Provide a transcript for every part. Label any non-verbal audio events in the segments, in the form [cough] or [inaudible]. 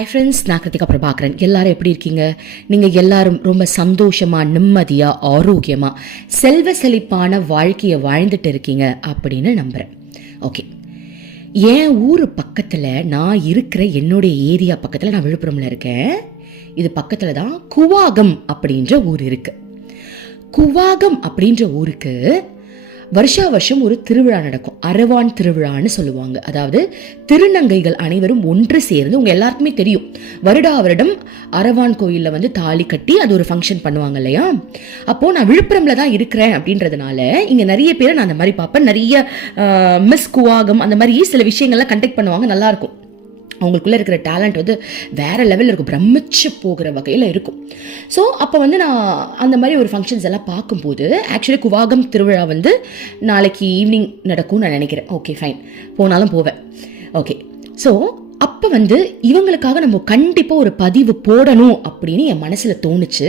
ஐ friends நான் கிருத்திகா பிரபாகரன். எல்லாரும் எப்படி இருக்கீங்க? நீங்கள் எல்லாரும் ரொம்ப சந்தோஷமாக நிம்மதியாக ஆரோக்கியமாக செல்வ செழிப்பான வாழ்க்கையை வாழ்ந்துட்டு இருக்கீங்க அப்படின்னு நம்புகிறேன் ஓகே என் ஊர் பக்கத்தில் நான் இருக்கிற என்னுடைய ஏரியா பக்கத்தில் நான் விழுப்புரமில் இருக்கேன். இது பக்கத்தில் தான் குவாகம் அப்படின்ற ஊர் இருக்குது குவாகம் அப்படின்ற ஊருக்கு வருஷா வருஷம் ஒரு திருவிழா நடக்கும். அரவான் திருவிழான்னு சொல்லுவாங்க. அதாவது திருநங்கைகள் அனைவரும் ஒன்று சேர்ந்து உங்க எல்லாருக்குமே தெரியும். வருடா வருடம் அரவான் கோயிலில் வந்து தாலி கட்டி அது ஒரு ஃபங்க்ஷன் பண்ணுவாங்க இல்லையா? அப்போ நான் விழுப்புரம்ல தான் இருக்கிறேன் அப்படின்றதுனால இங்க நிறைய பேரை நான் அந்த மாதிரி பார்ப்பேன். நிறைய மிஸ் குவாகம் அந்த மாதிரி சில விஷயங்கள்லாம் கண்டக்ட் பண்ணுவாங்க நல்லா இருக்கும். அவங்களுக்குள்ளே இருக்கிற டேலண்ட் வந்து வேறு லெவலில் இருக்கும். பிரமிச்சு போகிற வகையில் இருக்கும். ஸோ அப்போ வந்து நான் அந்த மாதிரி ஒரு ஃபங்க்ஷன்ஸ் எல்லாம் பார்க்கும்போது ஆக்சுவலி குவாகம் திருவிழா வந்து நாளைக்கு ஈவினிங் நடக்கும்னு நான் நினைக்கிறேன். ஓகே ஃபைன் போனாலும் போவேன். ஓகே ஸோ அப்போ வந்து இவங்களுக்காக நம்ம கண்டிப்பாக ஒரு பதிவு போடணும் அப்படின்னு என் மனசில் தோணுச்சு.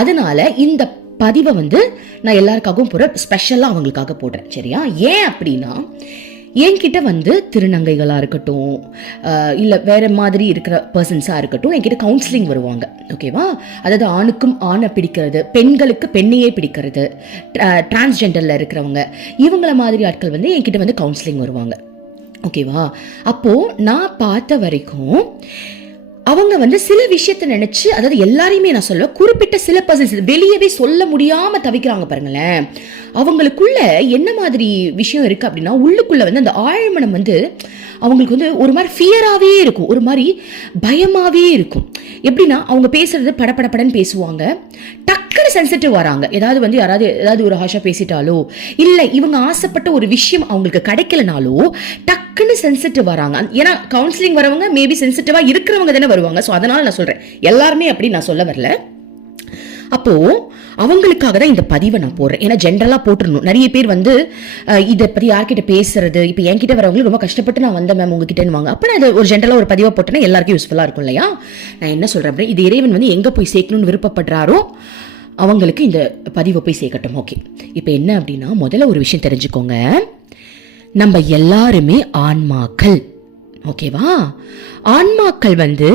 அதனால இந்த பதிவை வந்து நான் எல்லாருக்காகவும் போகிற ஸ்பெஷலாக அவங்களுக்காக போடுறேன். சரியா? ஏன் அப்படின்னா என்கிட்ட வந்து திருநங்கைகளாக இருக்கட்டும் இல்லை வேற மாதிரி இருக்கிற பர்சன்ஸாக இருக்கட்டும் என்கிட்ட கவுன்சிலிங் வருவாங்க. ஓகேவா அதாவது ஆணுக்கும் ஆணை பிடிக்கிறது பெண்களுக்கு பெண்ணையே பிடிக்கிறது டிரான்ஸ்ஜெண்டரில் இருக்கிறவங்க இவங்கள மாதிரி ஆட்கள் வந்து என்கிட்ட வந்து கவுன்சிலிங் வருவாங்க. ஓகேவா அப்போது நான் பார்த்த வரைக்கும் அவங்க வந்து சில விஷயத்தை நினைச்சு அதாவது எல்லாரையுமே நான் சொல்லுவேன் குறிப்பிட்ட சில பர்சன்ஸ் வெளியவே சொல்ல முடியாம தவிக்கிறாங்க பாருங்களேன். அவங்களுக்குள்ள என்ன மாதிரி விஷயம் இருக்கு அப்படின்னா உள்ளுக்குள்ள வந்து அந்த ஆழ்மனம் வந்து அவங்களுக்கு வந்து ஒரு மாதிரி ஃபியராகவே இருக்கும். ஒரு மாதிரி பயமாகவே இருக்கும். எப்படின்னா அவங்க பேசுறது படப்படப்படன்னு பேசுவாங்க. டக்குன்னு சென்சிட்டிவ் வராங்க. ஏதாவது வந்து யாராவது ஏதாவது ஒரு ஹாஷா பேசிட்டாலோ இல்லை இவங்க ஆசைப்பட்ட ஒரு விஷயம் அவங்களுக்கு கிடைக்கலனாலோ டக்குன்னு சென்சிட்டிவ் வராங்க. ஏன்னா கவுன்சிலிங் வரவங்க மேபி சென்சிட்டிவாக இருக்கிறவங்க தானே வருவாங்க. ஸோ அதனால நான் சொல்கிறேன் எல்லாருமே அப்படி நான் சொல்ல வரல. அப்போது அவங்களுக்காக தான் இந்த பதிவை நான் போடுறேன். ஏன்னா ஜென்ரலாக போட்டுருணும் நிறைய பேர் வந்து இதை பற்றி யார்கிட்ட பேசுறது இப்போ என்கிட்ட வரவங்களுக்கு ரொம்ப கஷ்டப்பட்டு நான் வந்தேன் மேம் உங்ககிட்டன்னு வாங்க அப்போ நான் அதை ஒரு ஜென்ரலாக ஒரு பதிவாக போட்டேன்னா எல்லாருக்கும் யூஸ்ஃபுல்லாக இருக்கும் இல்லையா? நான் என்ன சொல்கிறேன் அப்படின்னா இது இறைவன் வந்து எங்கே போய் சேர்க்கணும்னு விருப்பப்படுறாரோ அவங்களுக்கு இந்த பதிவை போய் சேர்க்கட்டும். ஓகே இப்போ என்ன அப்படின்னா முதல்ல ஒரு விஷயம் தெரிஞ்சுக்கோங்க. நம்ம எல்லாருமே ஆன்மாக்கள். ஓகேவா ஆன்மாக்கள் வந்து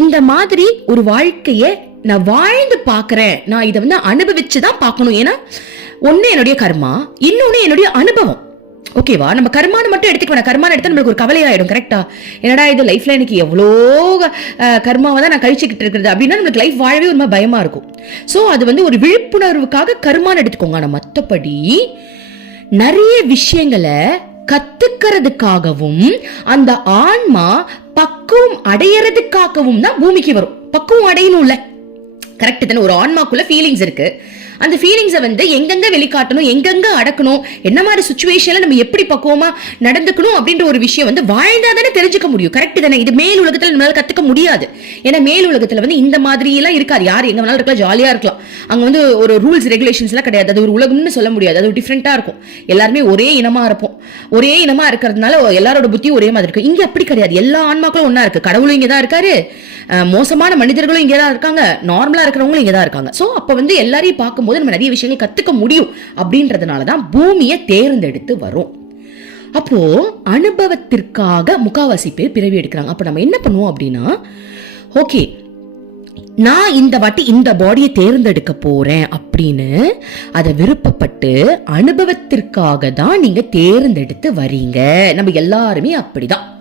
இந்த மாதிரி ஒரு வாழ்க்கையை நான் வாழ்ந்து பார்க்குறேன். நான் இதை வந்து அனுபவிச்சு தான் பார்க்கணும். ஏன்னா ஒன்று என்னுடைய கர்மா இன்னொன்று என்னுடைய அனுபவம். ஓகேவா நம்ம கர்மான்னு மட்டும் எடுத்துக்க வேணாம் கர்மான்னு எடுத்தா நம்மளுக்கு ஒரு கவலையாயிடும் கரெக்டா என்னடா இது லைஃப்ல எனக்கு எவ்வளோ கர்மாவை தான் நான் கழிச்சுக்கிட்டு இருக்கிறது அப்படின்னா நம்மளுக்கு லைஃப் வாழவே ஒரு மாதிரி பயமா இருக்கும். ஸோ அது வந்து ஒரு விழிப்புணர்வுக்காக கர்மான்னு எடுத்துக்கோங்க. ஆனால் மற்றபடி நிறைய விஷயங்களை கத்துக்கிறதுக்காகவும் அந்த ஆன்மா பக்குவம் அடையறதுக்காகவும் தான் பூமிக்கு வரும். பக்குவம் அடையணும்ல. கரெக்ட் தானே? ஒரு ஆன்மாக்குள்ள ஃபீலிங்ஸ் இருக்கு. அந்த ஃபீலிங்ஸை வந்து எங்கெங்க வெளிக்காட்டணும் எங்கெங்க அடக்கணும் என்ன மாதிரி சுச்சுவேஷன்ல நம்ம எப்படி பக்குவமா நடந்துக்கணும் அப்படின்ற ஒரு விஷயம் வந்து வாழ்ந்தா தானே தெரிஞ்சுக்க முடியும். கரெக்ட் தானே? இது மேல் உலகத்துல நம்மளால கத்துக்க முடியாது. ஏன்னா மேல் உலகத்துல வந்து இந்த மாதிரி எல்லாம் இருக்காது. யார் எங்க வேணாலும் இருக்கலாம் ஜாலியா இருக்கலாம். அங்க வந்து ஒரு ரூல்ஸ் ரெகுலேஷன்ஸ் எல்லாம் கிடையாது. அது ஒரு உலகம்னு சொல்ல முடியாது. அது டிஃப்ரெண்டா இருக்கும். எல்லாருமே ஒரே இனமா இருப்போம். ஒரே இனமா இருக்கிறதுனால எல்லாரோட புத்தியும் ஒரே மாதிரி இருக்கும் இங்க அப்படி கிடையாது. எல்லா ஆன்மாக்களும் ஒன்னா இருக்கு. கடவுளும் இங்கே தான் இருக்காரு. அஹ் மோசமான மனிதர்களும் இங்கே தான் இருக்காங்க நார்மலா இருக்கிறவங்களும் இங்கே தான் இருக்காங்க. ஸோ அப்போ வந்து எல்லாரையும் பார்க்கும்போது நம்ம நிறைய விஷயங்கள் கத்துக்க முடியும் அப்படின்றதுனால தான் பூமியை தேர்ந்தெடுத்து வரும் அப்போ அனுபவத்திற்காக முக்காவாசி பேர் பிறவி எடுக்கிறாங்க. அப்போ நம்ம என்ன பண்ணுவோம் அப்படின்னா ஓகே நான் இந்த வாட்டி இந்த பாடியை தேர்ந்தெடுக்க போறேன் அப்படின்னு அதை விருப்பப்பட்டு அனுபவத்திற்காக தான் நீங்க தேர்ந்தெடுத்து வரீங்க. நம்ம எல்லாருமே அப்படிதான்.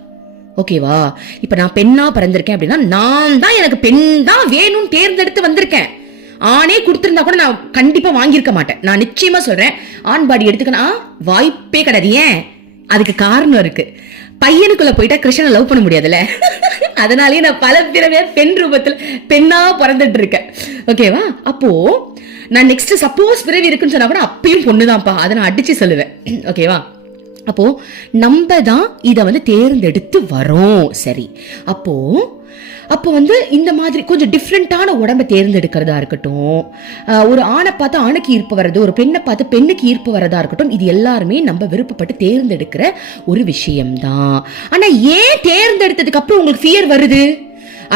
ஓகேவா இப்ப நான் பெண்ணா பிறந்திருக்கேன் அப்படின்னா நான் தான் எனக்கு பெண் தான் வேணும்னு தேர்ந்தெடுத்து வந்திருக்கேன். ஆணே கொடுத்துருந்தா கூட நான் கண்டிப்பா வாங்கியிருக்க மாட்டேன். நான் நிச்சயமா சொல்றேன் ஆண் பாடி எடுத்துக்கணும். வாய்ப்பே கிடையாது. ஏன்? அதுக்கு காரணம் இருக்கு. பையனுக்குள்ள போயிட்டா கிருஷ்ணனை லவ் பண்ண முடியாதுல்ல? [laughs] அதனாலேயே நான் பல பிறவே பெண் ரூபத்தில் பெண்ணா பிறந்துட்டு இருக்கேன் ஓகேவா அப்போ நான் நெக்ஸ்ட் சப்போஸ் பிறவி இருக்குன்னு சொன்னா கூட அப்பயும் பொண்ணுதான்ப்பா. அதை நான் அடிச்சு சொல்லுவேன். ஓகேவா அப்போ நம்ம தான் இதை வந்து தேர்ந்தெடுத்து வரோம் சரி. அப்போ அப்போ வந்து இந்த மாதிரி கொஞ்சம் டிஃப்ரெண்ட்டான உடம்பை தேர்ந்தெடுக்கிறதா இருக்கட்டும் ஒரு ஆணை பார்த்து ஆணுக்கு ஈர்ப்பு வர்றது ஒரு பெண்ணை பார்த்து பெண்ணுக்கு ஈர்ப்பு வரதா இருக்கட்டும் இது எல்லாருமே நம்ம விருப்பப்பட்டு தேர்ந்தெடுக்கிற ஒரு விஷயம்தான். ஆனா ஏன் தேர்ந்தெடுத்ததுக்கு அப்புறம் உங்களுக்கு ஃபியர் வருது?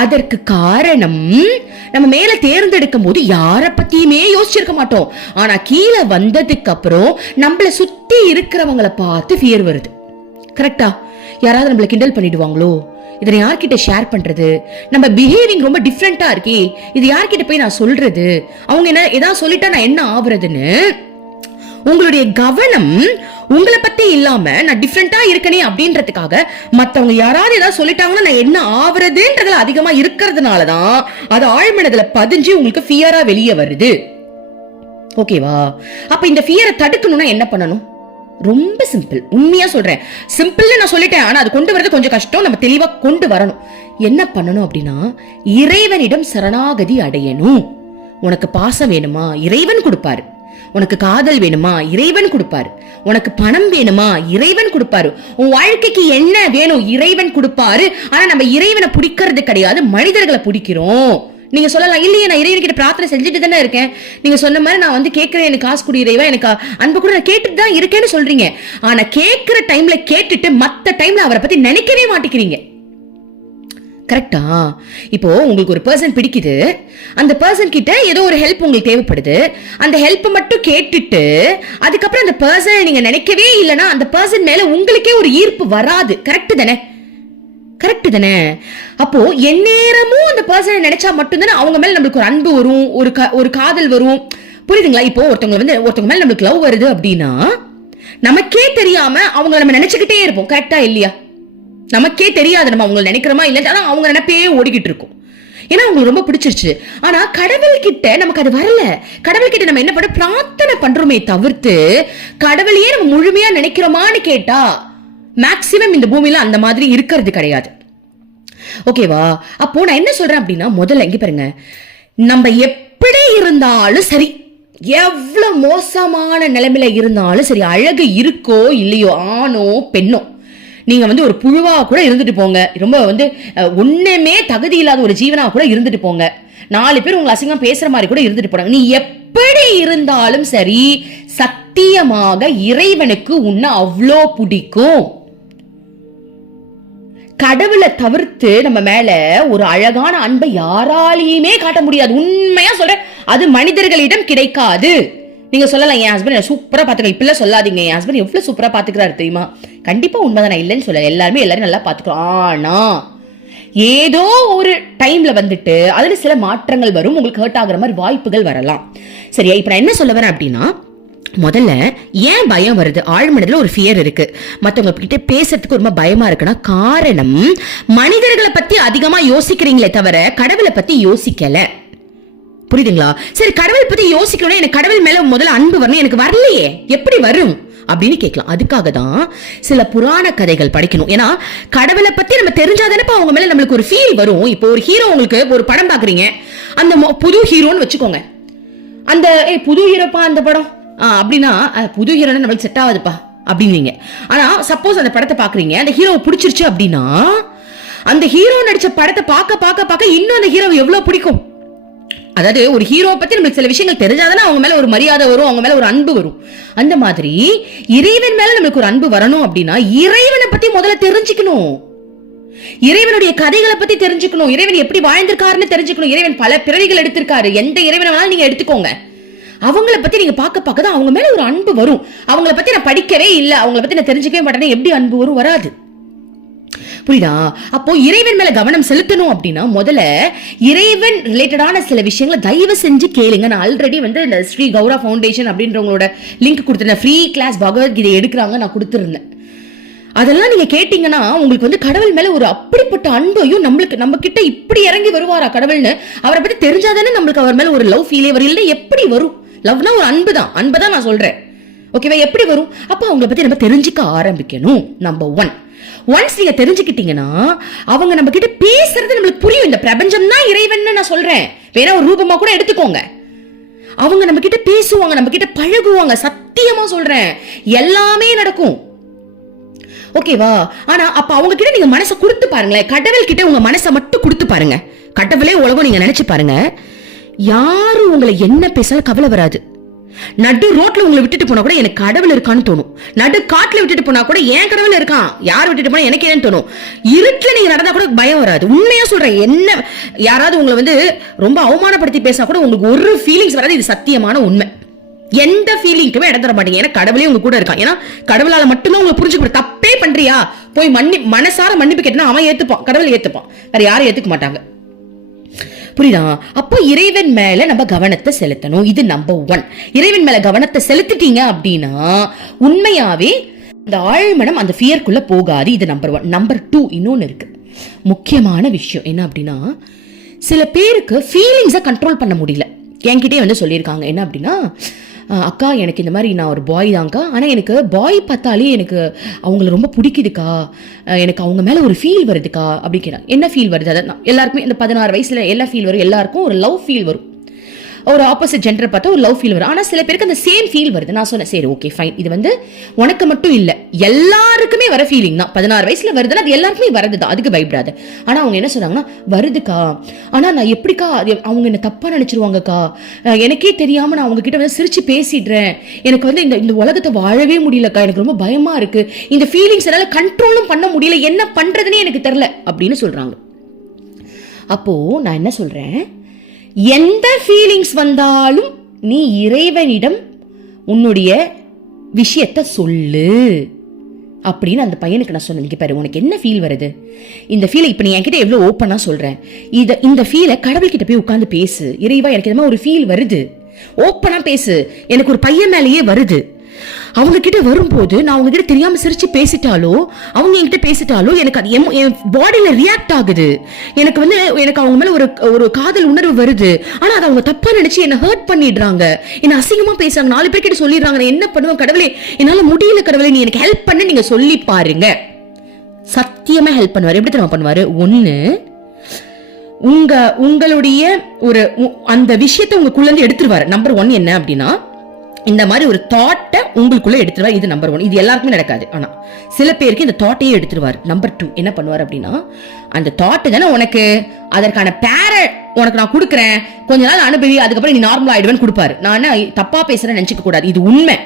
அதற்கு காரணம் நம்ம மேல தேர்ந்தெடுக்கும் போது யாரை பத்தியுமே யோசிச்சிருக்க மாட்டோம். ஆனா கீழே வந்ததுக்கு அப்புறம் நம்மள சுத்தி இருக்கிறவங்கள பார்த்து ஃபியர் வருது. கரெக்டா யாராவது நம்மள கிண்டல் பண்ணிடுவாங்களோ? இதை யார்கிட்ட ஷேர் பண்றது? நம்ம பிஹேவிங் ரொம்ப டிஃப்ரெண்டா இருக்கே. இது யார்கிட்ட போய் நான் சொல்றது? அவங்க என்ன ஏதாவது சொல்லிட்டா நான் என்ன ஆகுறதுன்னு உங்களுடைய கவனம் உங்களை பத்தி இல்லாம நான் டிஃப்ரெண்டா இருக்கனே அப்படின்றதுக்காக மத்தவங்க யாராவது ஏதாவது சொல்லிட்டாங்கன்னா நான் என்ன ஆவறதுன்றதுல அதிகமா இருக்கிறதுனாலதான் அது ஆழ்மனதுல பதிஞ்சு உங்களுக்கு ஃபியரா வெளியே வருது. ஓகேவா அப்ப இந்த ஃபியரை தடுக்கணும்னா என்ன பண்ணணும்? ரொம்ப சிம்பிள் உண்மையா சொல்றேன். சிம்பிள்னு நான் சொல்லிட்டேன் ஆனா அது கொண்டு வரது கொஞ்சம் கஷ்டம். நம்ம தெளிவா கொண்டு வரணும். என்ன பண்ணணும் அப்படின்னா இறைவனிடம் சரணாகதி அடையணும். உனக்கு பாசம் வேணுமா? இறைவன் கொடுப்பாரு. உனக்கு காதல் வேணுமா? இறைவன் கொடுப்பாரு. உனக்கு பணம் வேணுமா? இறைவன் கொடுப்பாரு. உன் வாழ்க்கைக்கு என்ன வேணும்? இறைவன் கொடுப்பாரு. ஆனா நம்ம இறைவனை பிடிக்கிறது கிடையாது. மனிதர்களை பிடிக்கிறோம். நீங்க சொல்லலாம் இல்லையே நான் இறைவன்கிட்ட பிரார்த்தனை செஞ்சுட்டு தானே இருக்கேன். நீங்க சொன்ன மாதிரி நான் வந்து கேட்கிறேன் எனக்கு காசு குடி இறைவா எனக்கு அன்பு கூட நான் கேட்டுட்டு தான் இருக்கேன்னு சொல்றீங்க. ஆனா கேட்கிற டைம்ல கேட்டுட்டு மத்த டைம்ல அவரை பத்தி நினைக்கவே மாட்டேங்கிறீங்க. கரெக்டா இப்போ உங்களுக்கு ஒரு பர்சன் பிடிக்குது. அந்த பர்சன் கிட்ட ஏதோ ஒரு ஹெல்ப் உங்களுக்கு தேவைப்படுது. அந்த ஹெல்ப் மட்டும் கேட்டுட்டு அதுக்கப்புறம் அந்த பர்சனை நீங்க நினைக்கவே இல்லைன்னா அந்த பர்சன் மேல உங்களுக்கே ஒரு ஈர்ப்பு வராது. கரெக்ட் தானே கரெக்ட் தானே? அப்போ எந்நேரமும் அந்த பர்சனை நினைச்சா மட்டும்தானே அவங்க மேல நம்மளுக்கு ஒரு அன்பு வரும் ஒரு ஒரு காதல் வரும். புரியுதுங்களா? இப்போ ஒருத்தவங்க வந்து ஒருத்தவங்க மேல நம்மளுக்கு லவ் வருது அப்படின்னா நமக்கே தெரியாம அவங்க நம்ம நினைச்சுக்கிட்டே இருப்போம். கரெக்டா இல்லையா? நமக்கே தெரியாது நம்ம அவங்களை நினைக்கிறோமா இல்லை ஆனா அவங்க நினைப்பே ஓடிக்கிட்டு இருக்கும். ஏன்னா அவங்களுக்கு ரொம்ப பிடிச்சிருச்சு. ஆனா கடவுள் கிட்ட நமக்கு அது வரல. கடவுள் கிட்ட நம்ம என்ன பண்ண பிரார்த்தனை பண்றோமே தவிர்த்து கடவுளையே நம்ம முழுமையா நினைக்கிறோமான்னு கேட்டா மேக்சிமம் இந்த பூமியில அந்த மாதிரி இருக்கிறது கிடையாது. ஓகேவா அப்போ நான் என்ன சொல்றேன் அப்படின்னா முதல்ல எங்க பாருங்க. நம்ம எப்படி இருந்தாலும் சரி எவ்வளவு மோசமான நிலைமையில இருந்தாலும் சரி அழகு இருக்கோ இல்லையோ ஆணோ பெண்ணோ நீங்க வந்து ஒரு புழுவா கூட இருந்துட்டு போங்க. ரொம்ப வந்து ஒன்றுமே ஒண்ணுமே தகுதி இல்லாத ஒரு ஜீவனா கூட இருந்துட்டு போங்க. நாலு பேர் உங்களை அசிங்கம் பேசுற மாதிரி கூட இருந்துட்டு போறாங்க நீ எப்படி இருந்தாலும் சரி சத்தியமாக இறைவனுக்கு உன்னை அவ்வளோ பிடிக்கும். கடவுளை தவிர்த்து நம்ம மேல ஒரு அழகான அன்பை யாராலையுமே காட்ட முடியாது. உண்மையா சொல்றேன் அது மனிதர்களிடம் கிடைக்காது. நீங்க சொல்லலாம் என் ஹஸ்பண்ட் சூப்பரா பாத்துக்க இப்பெல்லாம் சொல்லாதீங்க. என் ஹஸ்பண்ட் எவ்வளவு சூப்பரா பாத்துக்கிறாரு தெரியுமா? கண்டிப்பா உண்மைதான் நான் இல்லைன்னு சொல்ல எல்லாருமே எல்லாரும் நல்லா பாத்துக்கிறோம் ஆனா ஏதோ ஒரு டைம்ல வந்துட்டு அதுல சில மாற்றங்கள் வரும். உங்களுக்கு ஹர்ட் ஆகுற மாதிரி வாய்ப்புகள் வரலாம். சரியா? இப்ப நான் என்ன சொல்ல வரேன் அப்படின்னா முதல்ல ஏன் பயம் வருது? ஆழ்மனதில் ஒரு ஃபியர் இருக்கு. மற்றவங்க கிட்ட பேசுறதுக்கு ரொம்ப பயமா இருக்குன்னா காரணம் மனிதர்களை பத்தி அதிகமா யோசிக்கிறீங்களே தவிர கடவுளை பத்தி யோசிக்கல. புரியுதுங்களா? சரி கடவுள் பத்தி யோசிக்கணும் எனக்கு கடவுள் மேல முதல்ல அன்பு வரணும். எனக்கு வரலையே. எப்படி வரும்? அப்படின்னு கேட்கலாம். அதுக்காக தான் சில புராண கதைகள் படிக்கணும். ஏன்னா கடவுளை பத்தி நம்ம தெரிஞ்சாதானப்ப அவங்க மேல நம்மளுக்கு ஒரு ஃபீல் வரும். இப்போ ஒரு ஹீரோ உங்களுக்கு ஒரு படம் பாக்குறீங்க அந்த மொ- புது ஹீரோன்னு வச்சுக்கோங்க. அந்த ஏய் புது ஹீரோப்பா அந்த படம். அப்படின்னா புது ஹீரோனா நம்மளுக்கு செட் ஆகாதுப்பா அப்படின்னீங்க ஆனா சப்போஸ் அந்த படத்தை பாக்குறீங்க அந்த ஹீரோவை பிடிச்சிருச்சு அப்படின்னா அந்த ஹீரோ நடிச்ச படத்தை பார்க்க பார்க்க பார்க்க இன்னும் அந்த ஹீரோவை எவ்வளவு பிடிக்கும்? அதாவது ஒரு ஹீரோவை பத்தி நம்மளுக்கு சில விஷயங்கள் தெரிஞ்சாதானே அவங்க மேல ஒரு மரியாதை வரும் அவங்க மேல ஒரு அன்பு வரும். அந்த மாதிரி இறைவன் மேல நம்மளுக்கு ஒரு அன்பு வரணும் அப்படின்னா இறைவனை பத்தி முதல்ல தெரிஞ்சுக்கணும். இறைவனுடைய கதைகளை பத்தி தெரிஞ்சுக்கணும். இறைவன் எப்படி வாழ்ந்திருக்காருன்னு தெரிஞ்சுக்கணும். இறைவன் பல பிறவிகள் எடுத்திருக்காரு. எந்த இறைவனை வேணாலும் நீங்க எடுத்துக்கோங்க. அவங்கள பத்தி நீங்க பார்க்க பார்க்க தான் அவங்க மேல ஒரு அன்பு வரும். அவங்கள பத்தி நான் படிக்கவே இல்லை. அவங்கள பத்தி நான் தெரிஞ்சுக்கவே மாட்டேனே எப்படி அன்பு வரும்? வராது. புரியுதா? அப்போ இறைவன் மேல கவனம் செலுத்தணும் அப்படின்னா முதல்ல இறைவன் ரிலேட்டடான சில விஷயங்களை தயவு செஞ்சு கேளுங்க. நான் ஆல்ரெடி வந்து இந்த ஸ்ரீ கௌரா ஃபவுண்டேஷன் அப்படின்றவங்களோட லிங்க் கொடுத்துருந்தேன். ஃப்ரீ கிளாஸ் பகவத்கீதை எடுக்கிறாங்க. நான் கொடுத்துருந்தேன். அதெல்லாம் நீங்க கேட்டீங்கன்னா உங்களுக்கு வந்து கடவுள் மேல ஒரு அப்படிப்பட்ட அன்பையும் நம்மளுக்கு நம்ம கிட்ட இப்படி இறங்கி வருவாரா கடவுள்னு? அவரை பத்தி தெரிஞ்சாதானே நம்மளுக்கு அவர் மேல ஒரு லவ் ஃபீலே வரும். இல்லை எப்படி வரும்? லவ்னா ஒரு அன்பு தான் அன்பு தான் நான் சொல்கிறேன் ஓகேவா எப்படி வரும்? அப்போ அவங்கள பற்றி நம்ம தெரிஞ்சுக்க ஆரம்பிக்கணும். நம்பர் ஒன் ஒன்ஸ் நீங்க தெரிஞ்சுக்கிட்டீங்கன்னா அவங்க நம்ம கிட்ட பேசுறது நம்மளுக்கு புரியும். இந்த பிரபஞ்சம் தான் இறைவன் நான் சொல்றேன். வேற ஒரு ரூபமா கூட எடுத்துக்கோங்க. அவங்க நம்ம கிட்ட பேசுவாங்க நம்ம கிட்ட பழகுவாங்க. சத்தியமா சொல்றேன். எல்லாமே நடக்கும். ஓகேவா ஆனா அப்ப அவங்க கிட்ட நீங்க மனசை கொடுத்து பாருங்களேன். கடவுள் கிட்ட உங்க மனசை மட்டும் கொடுத்து பாருங்க. கடவுளே உலகம் நீங்க நினைச்சு பாருங்க. யாரும் உங்களை என்ன பேசினாலும் கவலை வராது. நடு ரோட்ல உங்களை விட்டுட்டு போனா கூட எனக்கு கடவுள் இருக்கான்னு தோணும். நடு காட்டுல விட்டுட்டு போனா கூட ஏன் கடவுள் இருக்கான். யார் விட்டுட்டு போனா எனக்கு ஏன்னு தோணும். இருட்டுல நீங்க நடந்தா கூட பயம் வராது. உண்மையா சொல்றேன் என்ன யாராவது உங்களை வந்து ரொம்ப அவமானப்படுத்தி பேசினா கூட உங்களுக்கு ஒரு ஃபீலிங்ஸ் வராது. இது சத்தியமான உண்மை. எந்த ஃபீலிங்க்குமே இடம் தர மாட்டீங்க. ஏன்னா கடவுளே உங்க கூட இருக்கான். ஏன்னா கடவுளால மட்டும்தான் உங்களை புரிஞ்சுக்க முடியும் தப்பே பண்றியா? போய் மன்னி மனசார மன்னிப்பு கேட்டுனா அவன் ஏத்துப்பான். கடவுள் ஏத்துப்பான். வேற யாரும் ஏத்துக்க மாட்டாங்க. புரியுதா? அப்போ இறைவன் மேல நம்ம கவனத்தை செலுத்தணும். இது நம்பர் ஒன் இறைவன் மேல கவனத்தை செலுத்திட்டீங்க அப்படின்னா உண்மையாவே இந்த ஆழ்மனம் அந்த ஃபியர்க்குள்ள போகாது. இது நம்பர் ஒன் நம்பர் டூ இன்னொன்னு இருக்கு. முக்கியமான விஷயம் என்ன அப்படின்னா சில பேருக்கு ஃபீலிங்ஸை கண்ட்ரோல் பண்ண முடியல. என்கிட்டே வந்து சொல்லியிருக்காங்க. என்ன அப்படின்னா அக்கா எனக்கு இந்த மாதிரி நான் ஒரு பாய் தான்க்கா. ஆனால் எனக்கு பாய் பார்த்தாலே எனக்கு அவங்கள ரொம்ப பிடிக்குதுக்கா. எனக்கு அவங்க மேலே ஒரு ஃபீல் வருதுக்கா. அப்படி கேட்டாங்க என்ன ஃபீல் வருது? அதான் நான் எல்லாருக்குமே இந்த பதினாறு வயசில் எல்லா ஃபீல் வரும். எல்லாருக்கும் ஒரு லவ் ஃபீல் வரும். ஒரு ஆப்போசிட் ஜெண்டரை பார்த்தா ஒரு லவ் ஃபீல் வரும். ஆனால் சில பேருக்கு அந்த சேம் ஃபீல் வருது. நான் சொன்னேன் சரி ஓகே ஃபைன் இது வந்து உனக்கு மட்டும் இல்லை. எல்லாருக்குமே வர ஃபீலிங் தான். பதினாறு வயசில் வருதுன்னா அது எல்லாருக்குமே வரது தான் அதுக்கு பயப்படாது. ஆனால் அவங்க என்ன சொன்னாங்கன்னா வருதுக்கா. ஆனால் நான் எப்படிக்கா அது அவங்க என்ன தப்பாக நினச்சிருவாங்கக்கா? எனக்கே தெரியாமல் நான் அவங்க கிட்ட வந்து சிரிச்சு பேசிடுறேன். எனக்கு வந்து இந்த இந்த உலகத்தை வாழவே முடியலக்கா. எனக்கு ரொம்ப பயமாக இருக்குது இந்த ஃபீலிங்ஸ் என்னால் கண்ட்ரோலும் பண்ண முடியல. என்ன பண்ணுறதுனே எனக்கு தெரில அப்படின்னு சொல்கிறாங்க அப்போது நான் என்ன சொல்கிறேன் எந்த ஃபீலிங்ஸ் வந்தாலும் நீ இறைவனிடம் உன்னுடைய விஷயத்த சொல்லு. அப்படின்னு அந்த பையனுக்கு நான் சொன்னேன். பாரு உனக்கு என்ன ஃபீல் வருது? இந்த ஃபீலை இப்போ நீ என்கிட்ட எவ்வளோ ஓப்பனாக சொல்கிறேன் இதை இந்த ஃபீலை கடவுள்கிட்ட போய் உட்காந்து பேசு. இறைவா எனக்கு இந்த ஒரு ஃபீல் வருது. ஓப்பனாக பேசு. எனக்கு ஒரு பையன் மேலேயே வருது. அவங்க கிட்ட வரும்போது நான் அவங்க தெரியாமல் சிரித்து பேசிட்டாலோ அவங்க என்கிட்ட பேசிட்டாலோ எனக்கு அது எம் என் பாடியில் ரியாக்ட் ஆகுது. எனக்கு வந்து எனக்கு அவங்க மேலே ஒரு ஒரு காதல் உணர்வு வருது. ஆனால் அதை அவங்க தப்பாக நினச்சி என்னை ஹர்ட் பண்ணிடுறாங்க. என்னை அசிங்கமாக பேசுகிறாங்க நாலு பேர்கிட்ட சொல்லிடுறாங்க. நான் என்ன பண்ணுவேன் கடவுளே என்னால் முடியல கடவுளே நீ எனக்கு ஹெல்ப் பண்ண நீங்கள் சொல்லி பாருங்க. சத்தியமாக ஹெல்ப் பண்ணுவார். எப்படி தெரியுமா பண்ணுவாரு? ஒன்று உங்க உங்களுடைய ஒரு உ- அந்த விஷயத்தை உங்களுக்குள்ள குழந்தை எடுத்துருவாரு. நம்பர் ஒன் என்ன அப்படின்னா இந்த மாதிரி ஒரு தாட் உங்களுக்குள்ள எடுத்துருவார். இது நம்பர் ஒன் இது எல்லாருக்குமே நடக்காது. ஆனா சில பேருக்கு இந்த தாட்டையே எடுத்துருவார். நம்பர் டூ என்ன பண்ணுவார் அப்படின்னா அந்த தாட்டு தானே உனக்கு அதற்கான பேர உனக்கு நான் கொடுக்குறேன். கொஞ்ச நாள் அனுபவி அதுக்கப்புறம் நீ நார்மல் ஆயிடுவேன்னு கொடுப்பாரு. நான் என்ன தப்பா பேசுறேன்னு நினைச்சுக்க கூடாது. இது உண்மை.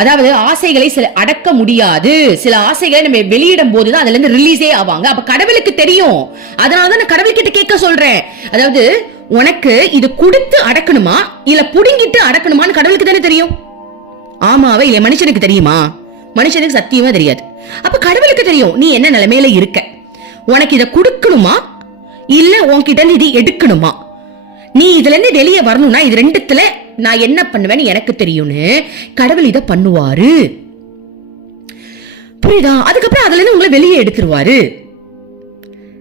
அதாவது ஆசைகளை சில அடக்க முடியாது. சில ஆசைகளை நம்ம வெளியிடும் போதுதான் அதுல இருந்து ரிலீஸே ஆவாங்க. அப்ப கடவுளுக்கு தெரியும். அதனாலதான் நான் கடவுள்கிட்ட கேட்க சொல்றேன். அதாவது உனக்கு இது கொடுத்து அடக்கணுமா? இல்ல புடுங்கிட்டு அடக்கணுமான்னு கடவுளுக்கு தானே தெரியும்? ஆமாவே? இல்ல மனுஷனுக்கு தெரியுமா? மனுஷனுக்கு சத்தியமா தெரியாது. அப்ப கடவுளுக்கு தெரியும். நீ என்ன நிலைமையில இருக்க? உனக்கு இதை கொடுக்கணுமா? இல்ல உன்கிட்ட இருந்து இது எடுக்கணுமா? நீ இதுல இருந்து வெளியே வரணும்னா இது ரெண்டுத்துல நான் என்ன பண்ணுவேன்னு எனக்கு தெரியும்னு கடவுள் இதை பண்ணுவாரு. புரியுதா? அதுக்கப்புறம் அதுல இருந்து உங்களை வெளியே எடுத்துருவாரு.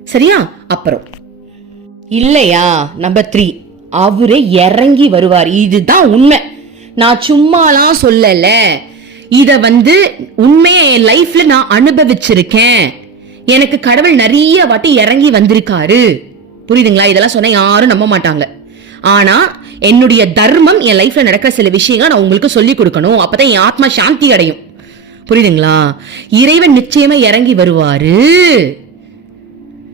சரியா? அப்புறம். இல்லையா? நம்பர் த்ரீ அவரே இறங்கி வருவார். இதுதான் உண்மை. நான் சும்மாலாம் சொல்லல. இத வந்து உண்மையை என் லைஃப்ல நான் அனுபவிச்சிருக்கேன். எனக்கு கடவுள் நிறைய வாட்டி இறங்கி வந்திருக்காரு. புரியுதுங்களா? இதெல்லாம் சொன்ன யாரும் நம்ப மாட்டாங்க. ஆனா என்னுடைய தர்மம் என் லைஃப்ல நடக்கிற சில விஷயங்களை நான் உங்களுக்கு சொல்லி கொடுக்கணும். அப்பதான் என் ஆத்மா சாந்தி அடையும். புரியுதுங்களா? இறைவன் நிச்சயமா இறங்கி வருவாரு.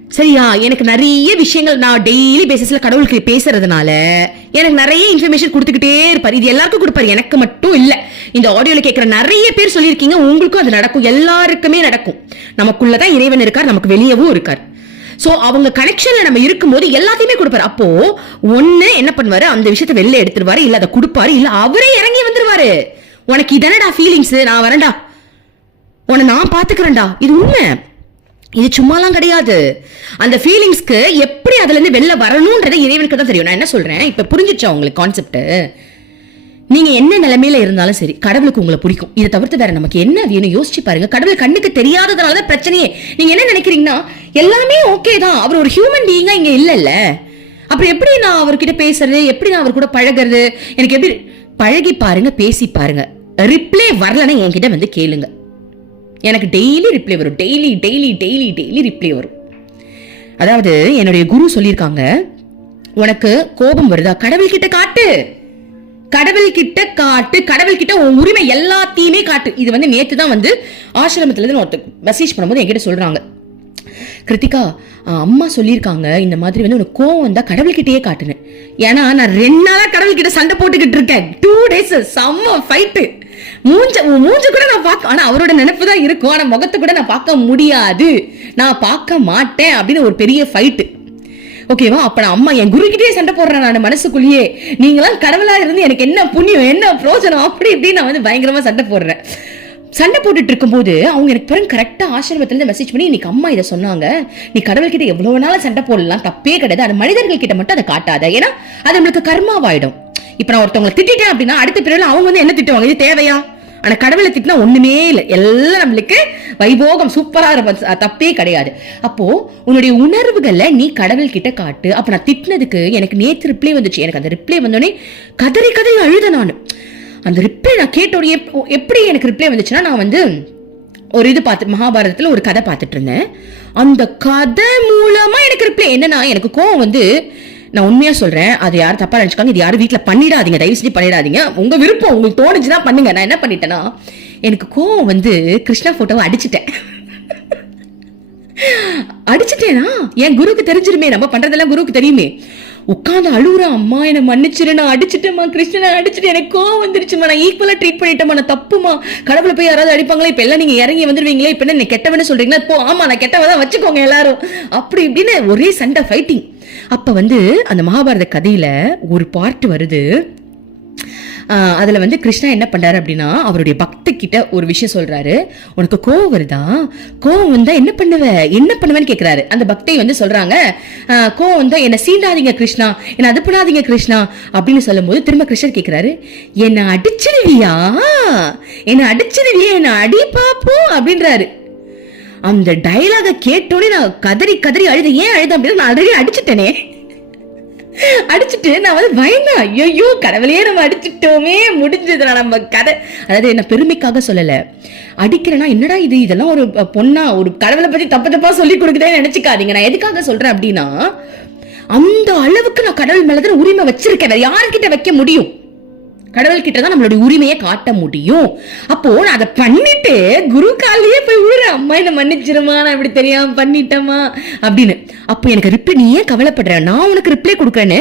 சரியா? எனக்கு நிறைய விஷயங்கள் நான் டெய்லி பேசிஸ்ல கடவுளுக்கு பேசுறதுனால எனக்கு நிறைய இன்ஃபர்மேஷன் கொடுத்துக்கிட்டே இருப்பார். இது எல்லாருக்கும் கொடுப்பாரு. எனக்கு மட்டும் இல்ல. இந்த ஆடியோல கேட்கிற நிறைய பேர் சொல்லியிருக்கீங்க. உங்களுக்கும் அது நடக்கும். எல்லாருக்குமே நடக்கும். நமக்குள்ளதான் இறைவன் இருக்கார். நமக்கு வெளியவும் இருக்கார். சோ அவங்க கனெக்ஷன்ல நம்ம இருக்கும்போது எல்லாத்தையுமே கொடுப்பாரு. அப்போ ஒன்று என்ன பண்ணுவாரு? அந்த விஷயத்தை வெளில எடுத்துருவாரு. இல்ல அதை கொடுப்பாரு. இல்ல அவரே இறங்கி வந்துருவாரு. உனக்கு இதனடா ஃபீலிங்ஸ் நான் வரேன்டா. உன்னை நான் பாத்துக்கிறேன்டா. இது உண்மை. இது சும்மாலாம் கிடையாது. அந்த ஃபீலிங்ஸ்க்கு எப்படி அதுலேருந்து வெளில வரணுன்றதை இறைவனுக்கு தான் தெரியும். நான் என்ன சொல்கிறேன் இப்போ புரிஞ்சிச்சா உங்களுக்கு கான்செப்ட் நீங்கள் என்ன நிலைமையில இருந்தாலும் சரி கடவுளுக்கு உங்களை பிடிக்கும். இதை தவிர்த்து வேற நமக்கு என்ன வேணும்? யோசிச்சு பாருங்க. கடவுள் கண்ணுக்கு தெரியாததுனால தான் பிரச்சனையே. நீங்கள் என்ன நினைக்கிறீங்கன்னா எல்லாமே ஓகே தான். அவர் ஒரு ஹியூமன் பீயிங்காக இங்கே இல்லைல்ல. அப்புறம் எப்படி நான் அவர்கிட்ட பேசுறது? எப்படி நான் அவர் கூட பழகுறது? எனக்கு எப்படி பழகி பாருங்க பேசி பாருங்க. ரிப்ளே வரலன்னா என்கிட்ட வந்து கேளுங்க. எனக்கு டெய்லி ரிப்ளை வரும். Daily daily daily daily reply வரும். அதாவது என்னுடைய குரு சொல்லியிருக்காங்க உனக்கு கோபம் வருதா? கடவுள்கிட்ட காட்டு. கடவுள்கிட்ட காட்டு. கடவுள்கிட்ட உன் உரிமை எல்லாத்தையுமே காட்டு. இது வந்து நேற்று தான் வந்து ஆசிரமத்துல இருந்து ஒருத்தர் மெசேஜ் பண்ணும்போது என்கிட்ட சொல்றாங்க. கிருத்திகா அம்மா சொல்லியிருக்காங்க இந்த மாதிரி வந்து உனக்கு கோவம் வந்தால் கடவுள்கிட்டயே காட்டுனேன். ஏன்னா நான் ரெண்டு நாளாக கடவுள்கிட்ட சண்டை போட்டுக்கிட்டு இருக்கேன். டூ டேஸ் செம்ம ஃபைட்டு மூஞ்ச மூஞ்ச கூட நான் பார்க்க ஆனா அவரோட நினைப்பு தான் இருக்கும். ஆனா முகத்தை கூட நான் பார்க்க முடியாது. நான் பார்க்க மாட்டேன் அப்படின்னு ஒரு பெரிய ஃபைட்டு ஓகேவா அப்ப நான் அம்மா என் குருக்கிட்டே சண்டை போடுறேன் நான் மனசுக்குள்ளேயே. நீங்களாம் கடவுளா இருந்து எனக்கு என்ன புண்ணியம் என்ன பிரோஜனம் அப்படி இப்படி நான் வந்து பயங்கரமா சண்டை போடுறேன். சண்டை போட்டுட்டு இருக்கும்போது அவங்க எனக்கு பிறகு கரெக்டாக ஆசிரமத்துலேருந்து மெசேஜ் பண்ணி இன்னைக்கு அம்மா இதை சொன்னாங்க. நீ கடவுள்கிட்ட எவ்வளோ நாள் சண்டை போடலாம். தப்பே கிடையாது. அது மனிதர்கள் கிட்ட மட்டும் அதை காட்டாத. ஏன்னா அது நம்மளுக்கு கர்மாவாயிடும். இப்போ நான் ஒருத்தவங்களை திட்டிட்டேன் அப்படின்னா அடுத்த பிறகு அவங்க வந்து என்ன திட்டுவாங்க? இது தேவையா? ஆனால் கடவுளை திட்டினா ஒண்ணுமே இல்லை. எல்லாம் நம்மளுக்கு வைபோகம் சூப்பராக இருக்கும் தப்பே கிடையாது. அப்போ உன்னுடைய உணர்வுகளை நீ கடவுள் கிட்ட. காட்டு அப்போ நான் திட்டினதுக்கு எனக்கு நேற்று ரிப்ளை வந்துச்சு. எனக்கு அந்த ரிப்ளை வந்தோடனே கதறி கதறி அழுத நான். அந்த ரிப்ளை நான் கேட்ட உடனே எப்படி எனக்கு ரிப்ளை வந்துச்சுன்னா நான் வந்து ஒரு இது பார்த்து மகாபாரதத்தில் ஒரு கதை பார்த்துட்டு இருந்தேன். அந்த கதை மூலமா எனக்கு ரிப்ளை என்னன்னா எனக்கு கோவம் வந்து நான் உண்மையா சொல்றேன் அது யாரும் தப்பா நினைச்சுக்காங்க இது யாரும் வீட்டில் பண்ணிடாதீங்க தயவு செஞ்சு பண்ணிடாதீங்க. உங்க விருப்பம் உங்களுக்கு தோணுச்சுன்னா பண்ணுங்க. நான் என்ன பண்ணிட்டேன்னா எனக்கு கோவம் வந்து கிருஷ்ணா போட்டோவை அடிச்சிட்டேன். அடிச்சிட்டேனா? என் குருக்கு தெரிஞ்சிருமே நம்ம பண்றதெல்லாம் குருக்கு தெரியுமே. உட்காந்து அழுகுற அம்மா என்னை மன்னிச்சிரு நான் அடிச்சிட்டேம்மா. கிருஷ்ணனை அடிச்சிட்டு எனக்கு கோவம் வந்துருச்சுமா நான் ஈக்குவலாக ட்ரீட் பண்ணிட்டேம்மா. நான் தப்புமா கடவுளை போய் யாராவது அடிப்பாங்களே இப்போ எல்லாம் நீங்கள் இறங்கி வந்துடுவீங்களே இப்போ என்ன நீ கெட்டவன்னு சொல்றீங்களா? போ ஆமா நான் கெட்டவன் தான் வச்சுக்கோங்க எல்லாரும். அப்படி இப்படின்னு ஒரே சண்டை ஃபைட்டிங் அப்போ வந்து அந்த மகாபாரத கதையில் ஒரு பார்ட் வருது. அதில் வந்து கிருஷ்ணா என்ன பண்ணுறாரு அப்படின்னா அவருடைய பக்தி கிட்ட ஒரு விஷயம் சொல்கிறாரு உனக்கு கோவம் வருதா? கோவம் வந்தால் என்ன பண்ணுவ? என்ன பண்ணுவேன்னு கேட்குறாரு அந்த பக்தை வந்து சொல்கிறாங்க கோவம் வந்தால் என்னை சீண்டாதீங்க கிருஷ்ணா என்னை அது பண்ணாதீங்க கிருஷ்ணா அப்படின்னு சொல்லும்போது திரும்ப கிருஷ்ணர் கேட்குறாரு என்னை அடிச்சிருவியா? என்னை அடிச்சிருவியா? என்னை அடி பார்ப்போம் அப்படின்றாரு. அந்த டயலாக கேட்டோடனே நான் கதறி கதறி அழுது ஏன் அழுத அப்படின்னா நான் ஆல்ரெடி அடிச்சிட்டேனே. அடிச்சுட்டு நான் வந்து பயந்தேன். ஐயோ கடவுளையே நம்ம அடிச்சுட்டோமே முடிஞ்சதுடா நம்ம கதை. அதாவது என்ன பெருமைக்காக சொல்லல. அடிக்கிறேன்னா என்னடா இது? இதெல்லாம் ஒரு பொண்ணா ஒரு கடவுளை பத்தி தப்பு தப்பா சொல்லி கொடுக்குதேன்னு நினைச்சுக்காதீங்க. நான் எதுக்காக சொல்றேன் அப்படின்னா அந்த அளவுக்கு நான் கடவுள் மேலதான் உரிமை வச்சிருக்கேன். யாருக்கிட்ட வைக்க முடியும்? கடவுள் கிட்ட தான் நம்மளுடைய உரிமையை காட்ட முடியும். அப்போ நான் அதை பண்ணிட்டு குரு காலையே போய் விழுறேன் அம்மா என்ன மன்னிச்சிருமா? நான் இப்படி தெரியாம பண்ணிட்டேமா அப்படின்னு. அப்போ எனக்கு ரிப்ளை நீ ஏன் கவலைப்படுற? நான் உனக்கு ரிப்ளை கொடுக்குறேன்னு.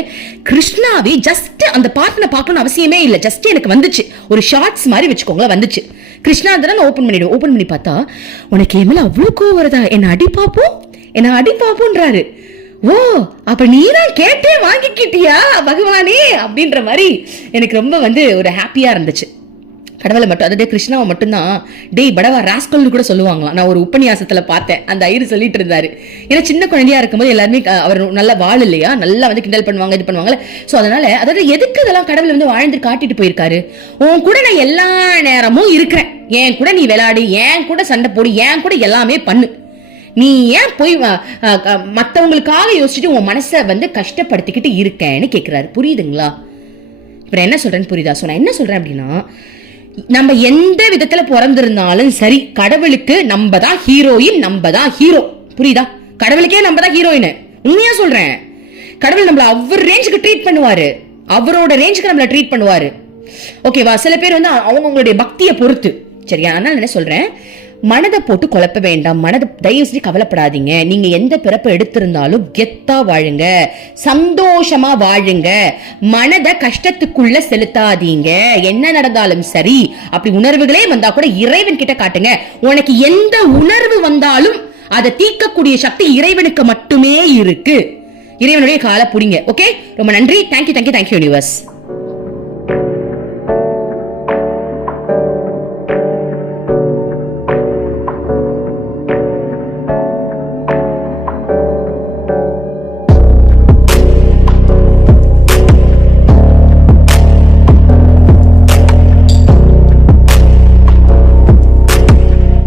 கிருஷ்ணாவே ஜஸ்ட் அந்த பாட்டின பார்க்கணும்னு அவசியமே இல்லை. ஜஸ்ட் எனக்கு வந்துச்சு. ஒரு ஷார்ட்ஸ் மாதிரி வச்சுக்கோங்களேன் வந்துச்சு. கிருஷ்ணா தான் நான் ஓப்பன் பண்ணிவிடுவேன் ஓப்பன் பண்ணி பார்த்தா உனக்கு என் மேல அவ்வளோ கோவம் வருதா? என்னை அடி பார்ப்போம் என்னை அடி பார்ப்போன்றாரு ஓ அப்ப நீ தான் கேட்டே வாங்கிக்கிட்டியா பகவானே அப்படின்ற மாதிரி எனக்கு ரொம்ப வந்து ஒரு ஹாப்பியா இருந்துச்சு. கடவுளை மட்டும் அதாவது கிருஷ்ணாவை மட்டும்தான். டேய் படவா ராஸ்கல்னு கூட சொல்லுவாங்களாம். நான் ஒரு உபன்யாசத்தில் பார்த்தேன். அந்த ஐயர் சொல்லிட்டு இருந்தாரு. ஏன்னா சின்ன குழந்தையா இருக்கும்போது எல்லாருமே அவர் நல்ல வாழ் இல்லையா? நல்லா வந்து கிண்டல் பண்ணுவாங்க இது பண்ணுவாங்கல்ல. ஸோ அதனால அதாவது எதுக்கு இதெல்லாம் கடவுள் வந்து வாழ்ந்து காட்டிட்டு போயிருக்காரு? உன் கூட நான் எல்லா நேரமும் இருக்கிறேன். என் கூட நீ விளையாடு என் கூட சண்டை போடு என் கூட எல்லாமே பண்ணு. நீ ஏன் போய் மற்றவங்களுக்காக மத்தவங்களுக்காக யோசிச்சுட்டு உன் மனசை வந்து கஷ்டப்படுத்திக்கிட்டு இருக்கேன்னு கேட்குறாரு புரியுதுங்களா? இப்போ என்ன சொல்றேன் புரியுதா? சோ நான் என்ன சொல்றேன் அப்படின்னா நம்ம எந்த விதத்துல பிறந்திருந்தாலும் சரி கடவுளுக்கு நம்ம தான் ஹீரோயின் நம்ம தான் ஹீரோ. புரியுதா? கடவுளுக்கே நம்ம தான் ஹீரோயின் உண்மையா சொல்றேன். கடவுள் நம்மள அவர் ரேஞ்சுக்கு ட்ரீட் பண்ணுவாரு. அவரோட ரேஞ்சுக்கு நம்மள ட்ரீட் பண்ணுவாரு. ஓகேவா சில பேர் வந்து அவங்கவுங்களுடைய பக்தியை பொறுத்து. சரியா? அதனால என்ன சொல்றேன்? மனதை போட்டு குழப்ப வேண்டாம். மனதை தயவு செஞ்சு கவலைப்படாதீங்க. நீங்க எந்த பிறப்பு எடுத்திருந்தாலும் கெத்தா வாழுங்க. சந்தோஷமா வாழுங்க. மனதை கஷ்டத்துக்குள்ள செலுத்தாதீங்க. என்ன நடந்தாலும் சரி அப்படி உணர்வுகளே வந்தா கூட இறைவன் கிட்ட காட்டுங்க. உனக்கு எந்த உணர்வு வந்தாலும் அதை தீர்க்கக்கூடிய சக்தி இறைவனுக்கு மட்டுமே இருக்கு. இறைவனுடைய காலை புடிங்க. ஓகே ரொம்ப நன்றி. Thank you thank you thank you universe